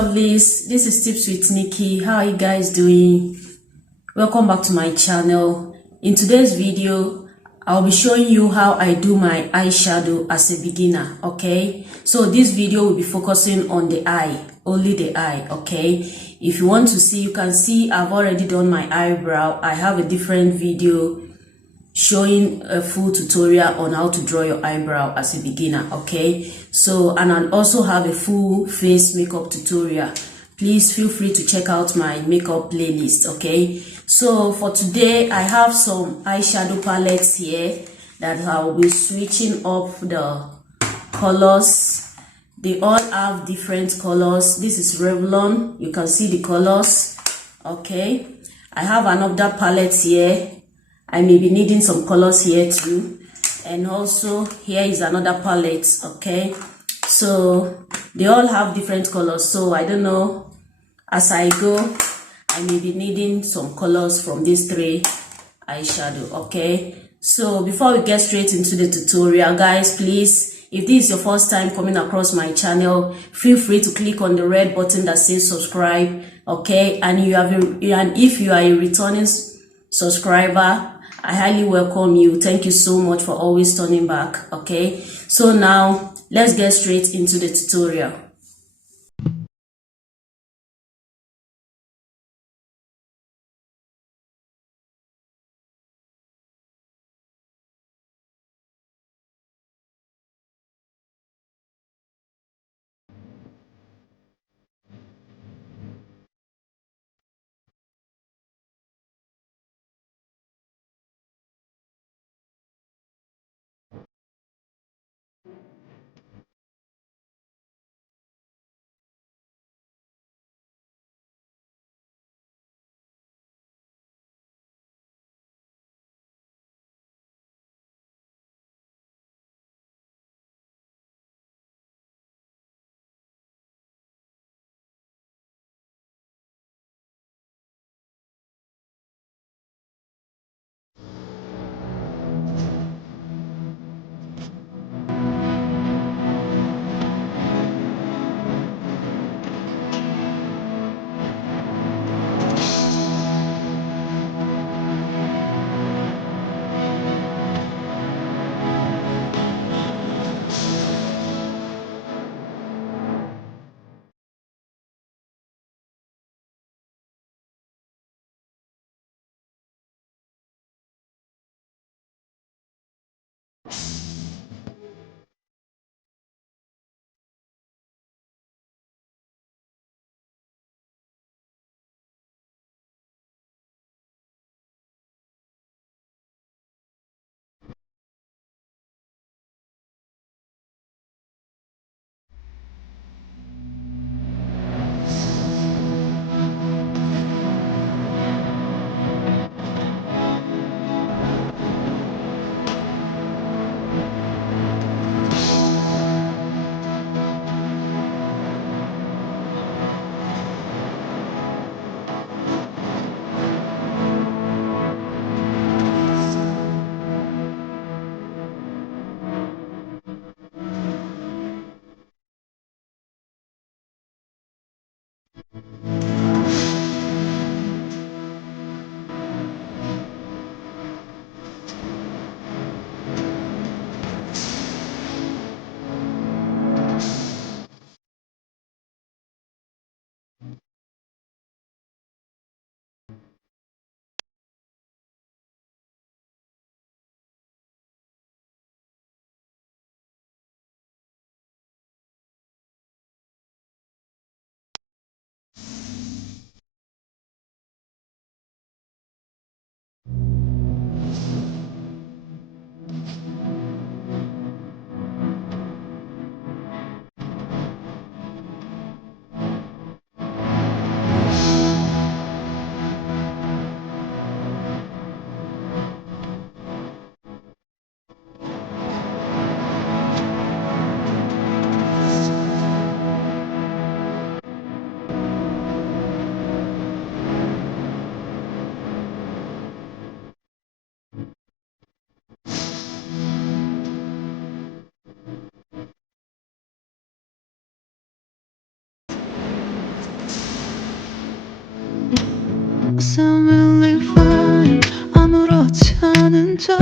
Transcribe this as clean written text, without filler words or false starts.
lovelies, this is Tips with Nikki. How are you guys doing? Welcome back to my channel. In today's video, I'll be showing you how I do my eyeshadow as a beginner. Okay, so this video will be focusing on the eye, only the eye. Okay, if you want to see, you can see I've already done my eyebrow. I have a different video showing a full tutorial on how to draw your eyebrow as a beginner. Okay, so and I also have a full face makeup tutorial. Please feel free to check out my makeup playlist. Okay, so for today I have some eyeshadow palettes here that I will be switching up the colors. They all have different colors. This is Revlon, you can see the colors. Okay, I have another palette here. I may be needing some colors here too, and also here is another palette. Okay, so they all have different colors, so I don't know, as I go I may be needing some colors from these three eyeshadow. Okay, so before we get straight into the tutorial, guys, please, if this is your first time coming across my channel, feel free to click on the red button that says subscribe. Okay, and if you are a returning subscriber, I highly welcome you. Thank you so much for always turning back. Okay, so now let's get straight into the tutorial. sound really fine 아무렇지 않은 척